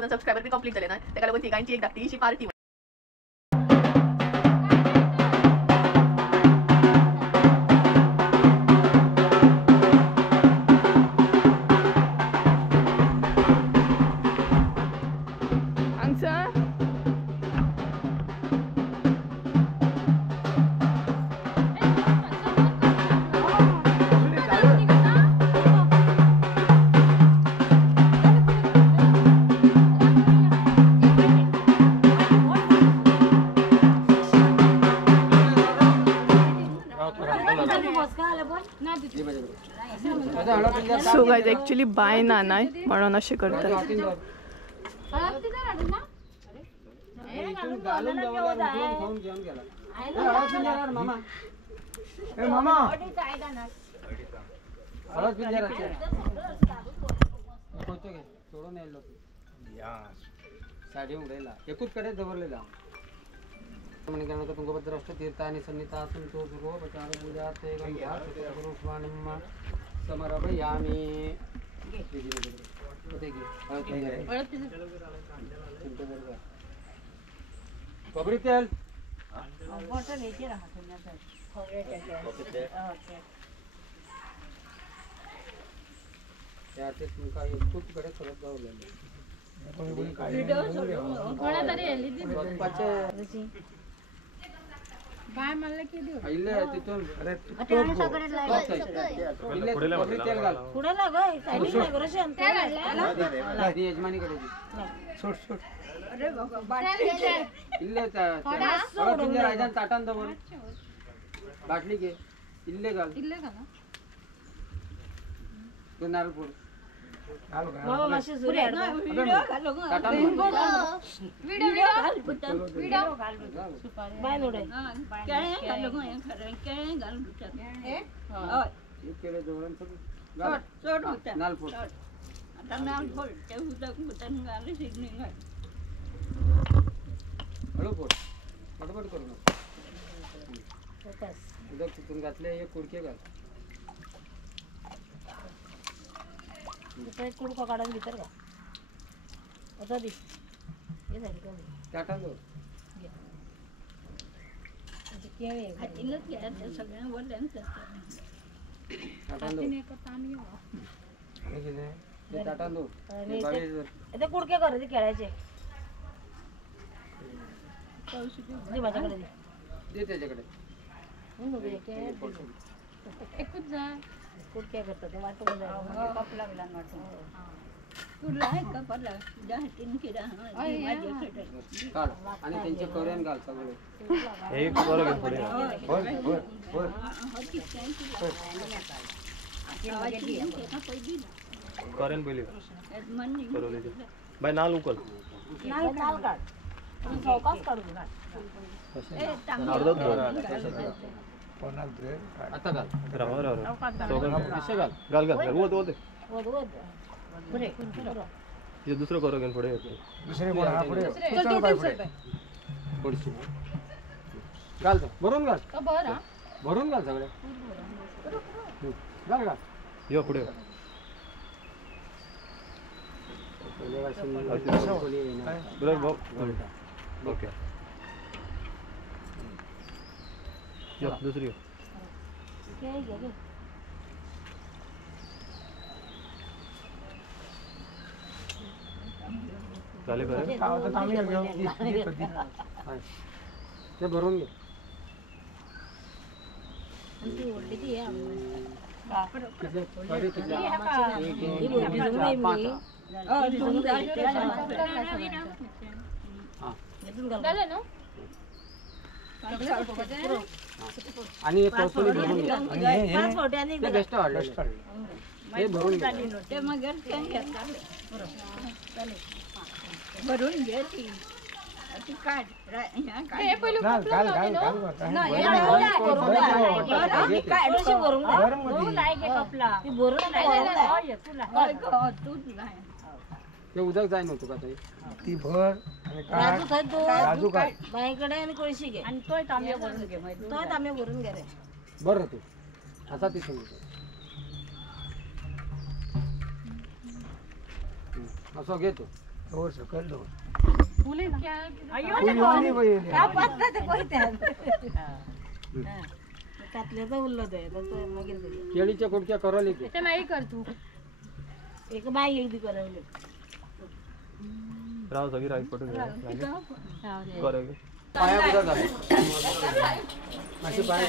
Subscriber complete झाले ना त्या लागून तिघांची एक धाकटीशी पार्टी सो गाइस एक्चुअली बाय ना नाही म्हणून असे करतात साडी उडायला एकूच कडे जवळलेला तुंगभद्र अष्टतीर्थ आणि सन्निता संतो सुरो बचार पूजा ते गंगा पुष्पाणिम समर्पयामि कोबरी तेल त्याचे तुमका एकूच कडे करत जावलेले बाय मला की देऊ इल्ले तिथून अरे पुढे लागोय साइड डेकोरेशन ती यजमानी करायची सोड सोड अरे बाबा इल्ले पिंजर राजन ताटान दो बोल बाटली घे इल्ले घाल तो नारळ फोड बाबा मासे सुरे व्हिडिओ घालो ताटान व्हिडिओ घाल बाय नोडे केळे घालो खरं केळे घाल बुटा होय हे केळे जोडून सोड बुटा नाल फोड आता नाल फोड ते उदक बुटन घाले सिग्निंग हळू फोड पटपट करू नको उदक तिथून घातले एक कुडके घाल एक कुडका काढून घेतर का आता दे हे झाली का ताटान दो केळे हातीनच घ्या त्या सगळ्या वरल्यांचं ताटान दो हे ताटान दो ते कुडके कर ते केळ्याचे दे माझ्याकडे दे त्याच्याकडे एकच जा कुडक्या करतात वाटून जाय कप लागला वाटून तुला आहे का पडला जाहतीन किडा काढ आणि त्यांचे करेन घाल सगळे एक बरोबर पुढे होय होय होय करेन पहिली बाय नाल उकल नाल काढ चौकास काढू आता घाल घाल घाल वद वद हे दुसरं करू घेऊन पुढे दुसरे कोण हा पुढे चल बाय पुढे पुढची घाल भरून घाल भरून घाल सगळे घाल घाल यो पुढे बरोबर ओके यो दुसरी झाले बरं ते भरून घे आणि भरून घे काढ ते उदक जाय नव्हतं का ती भर राजू काय बाईकडे आणि कोळशी घे आणि तोय तांब्या भरून घे तोय तांब्या भरून घे रे बरं तू असा तिथून असं घेतो हो सकल दो केळीच्या कुडक्या करवली की नाही करतो एक बाई एक दी करवली राव सगळी राईस पटून घ्या करू पाया पुढे झाले अशी पाय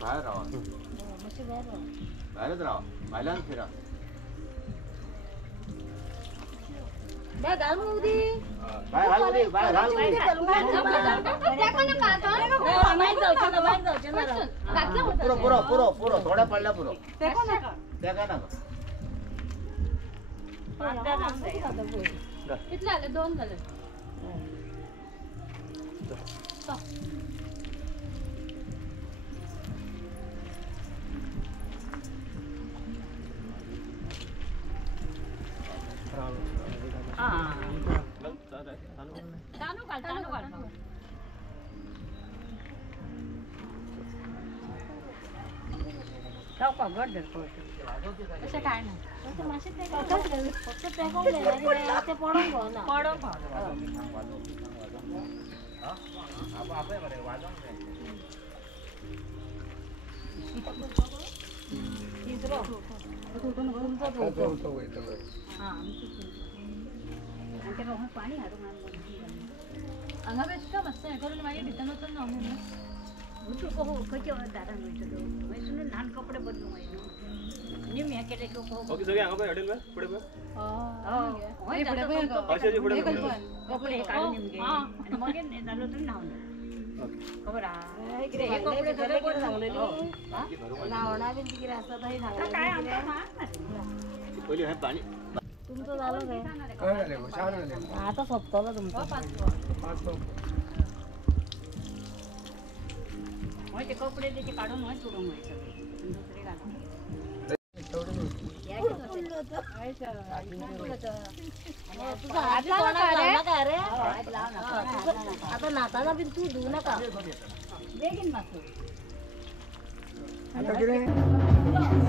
बाहेर राहा बाहेरच राहा बाहेरच फिरा पुरो थोडा पडला पुरो त्या का ना किती झाले 2 झाले असं काय नाही फक्त पाणी हाडून हांगा बेश्टा मस्त हें करून मागीर भितर वचून न्हांव न्हू खंयच्या दारान वयतलो मागीर ल्हान कपडे बदलूंक मागीर निम हें केलें की ओके सगळे हांगा पळय हॉटेल पुढे पळय कपडे काढून निमगे आनी मागीर जालो तर न्हांवन खबर आहा हे कपडे सगळे बरे सांगलेली न्हावणा बीन कितें आसता थंय सांगलेली काय आमकां पयली हे पाणी तुमचं झालं काय झाले हो? चार झाले आता सोपतलो तुमचं पाच सौ. ते कपडे त्याचे काढून हय सोडूंक मागीर सगळे दुसरे घालून आता नाताना बीन तू धुवू नका बेगीन मातसो आता कितें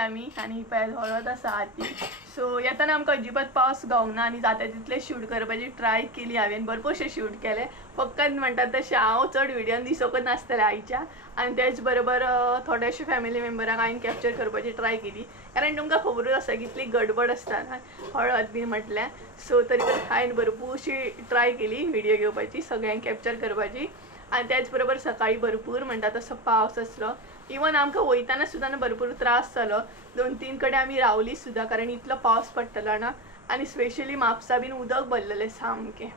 आमी आनी ही पळय हळद आसा आती. सो येताना आमकां अजिबात पावस गावंक ना आनी जाता तितले शूट करपाची ट्राय केली हांवें. भरपूरशे शूट केले. फक्त म्हणटात तशें हांव चड व्हिडियोन दिसोकच नासतलें आईच्या. आनी तेच बरोबर थोडेशे फॅमिली मेंबरांक हांवें कॅप्चर करपाची ट्राय केली. कारण तुमकां खबरूच आसा कितली गडबड आसता ना हळद बी म्हटल्यार. सो तरी पण हांवें भरपूरशी ट्राय केली व्हिडियो घेवपाची, सगळ्यांक कॅप्चर करपाची. आनी त्याच बरोबर सकाळी भरपूर म्हणटा तसो पावस आसलो. इवन आमकां वयताना सुद्दां भरपूर त्रास जालो. 2-3 कडेन आमी रावली सुद्दां कारण इतलो पावस पडटलो ना. आनी स्पेशली म्हापसा बीन उदक भरलेलें सामकें.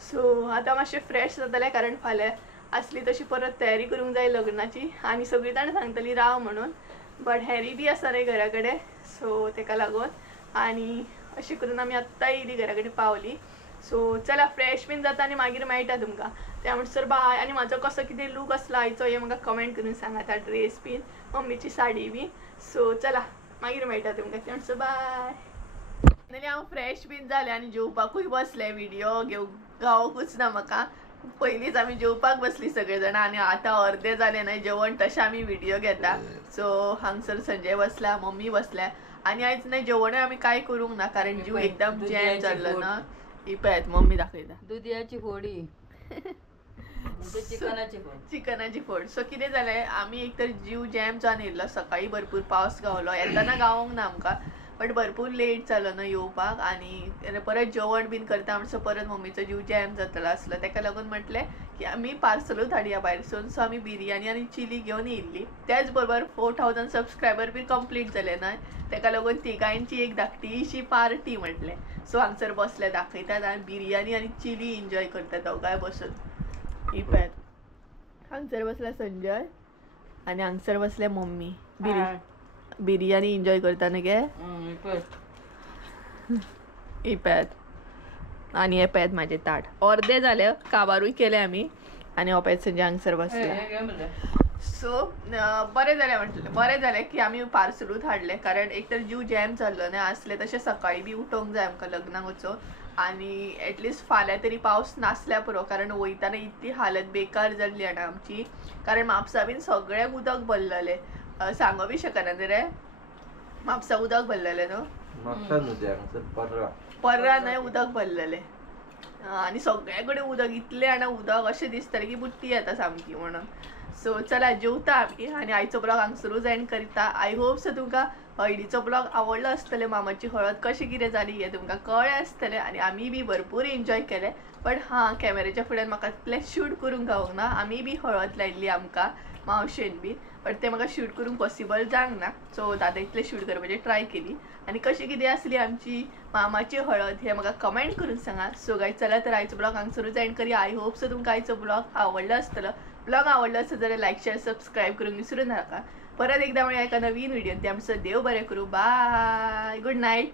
सो आतां मातशें फ्रेश जातलें कारण फाल्यां आसली तशी परत तयारी करूंक जाय लग्नाची. आनी सगळीं जाण सांगतलीं राव म्हणून. बट हॅरी बी आसा रे घरा कडेन. सो तेका लागून आनी अशें करून आमी आत्तां येयली घरा कडेन पावली. सो चला फ्रेश बीन जाता आनी मागीर मेळटा तुमकां. त्या म्हणसर बाय. आनी म्हाजो कसो कितें लूक आसलो आयचो हें म्हाका कमेंट करून सांगात. ड्रेस बीन मम्मीची साडी बी. सो चला मागीर मेळटा तुमकां. त्या म्हणसर बाय. फायनली हांव फ्रेश बीन जालें आनी जेवपाकूय बसलें. व्हिडियो गावोकूच ना म्हाका. पयलींच आमी जेवपाक बसली सगळे जाणां आनी आतां अर्दे जालें न्हय जेवण तशें आमी व्हिडियो घेता. सो हांगसर संजय बसला, मम्मी बसल्या आनी आयज न्हय जेवणूय आमी कांय करूंक ना कारण जीव एकदम जॅम जाल्लो ना. ही पळयात मम्मी दाखयता दुदयाची फोडी चिकनाची फोड. सो कितें जालें आमी एक तर जीव जॅम जावन येयल्लो. सकाळी भरपूर पावस गावलो. येताना गावोंक ना आमकां बट भरपूर लेट जालो न्हय येवपाक. आनी परत जेवण बीन करता म्हणसर परत मम्मीचो जीव जॅम जातलो आसलो. ताका लागून म्हटलें की आमी पार्सलूच हाडया भायरसून. सो आमी बिरयानी आनी चिली घेवन येयल्ली. त्याच बरोबर 4000 सबस्क्रायबर बी कंप्लीट जाले न्हय. ताका लागून तिगांयची एक धाकटीशी पार्टी म्हटलें. सो हांगसर बसले दाखयतात आनी बिरयानी आनी चिली एन्जॉय करतात दोगांय बसून. ही पळयात हांगसर बसला संजय आनी हांगसर बसले मम्मी. बिरयानी एन्जॉय करता न्हय गे. ही पळयात आनी हे पळयात म्हाजे ताट अर्दे जाले. काबारूय केले आमी आनी हो पळयात संजय हांगसर बसले. सो बरें जालें म्हटलें. बरें जालें की आमी पार्सलूच हाडलें कारण एक तर जीव जॅम जाल्लो न्हय. आसलें तशें सकाळी बी उठोवंक जाय आमकां लग्नाक वचून. आनी एटलिस्ट फाल्यां तरी पावस नासल्या पुरो कारण वयताना इतली हालत बेकार जाल्ली आनी आमची. कारण म्हापसा बीन सगळ्याक उदक भरलेलें. सांगो बी शकना न्ही रे. म्हापसा उदक भरलेलें न्हू. पर्रा न्हय उदक भरलेलें आनी सगळे कडेन उदक. इतलें आनी उदक अशें दिसतालें की बुट्टी येता सामकी म्हणून. सो चला जेवता आमी आनी आयचो ब्लॉग हांगसरूच एंड करता. आय होप सो तुमकां हळदीचो ब्लॉग आवडलो आसतलें. मामाची हळद कशी कितें जाली हें तुमकां कळ्ळें आसतलें आनी आमी बी भरपूर एन्जॉय केलें. बट हां कॅमेऱ्याच्या फुड्यान म्हाका तितलें शूट करूंक गावूंक ना. आमी बी हळद लायिल्ली आमकां मावशेन बी बट तें म्हाका शूट करूंक पॉसिबल जावंक ना. सो जाता इतलें शूट करपाची ट्राय केली आनी कशी कितें आसली आमची मामाची हळद हें म्हाका कमेंट करून सांगा. सो गायज चला तर आयचो ब्लॉग हांगसरूच एंड करूया. आय होप सो तुमकां आयचो ब्लॉग आवडलो आसतलो. ब्लॉग आवडलो असेल जाल्यार लाईक शेअर सबस्क्राईब करूंक विसरू नका. परत एकदा मेळुया एका नवीन व्हिडिओन. त्या आमचं देव बरें करूं. Bye good night.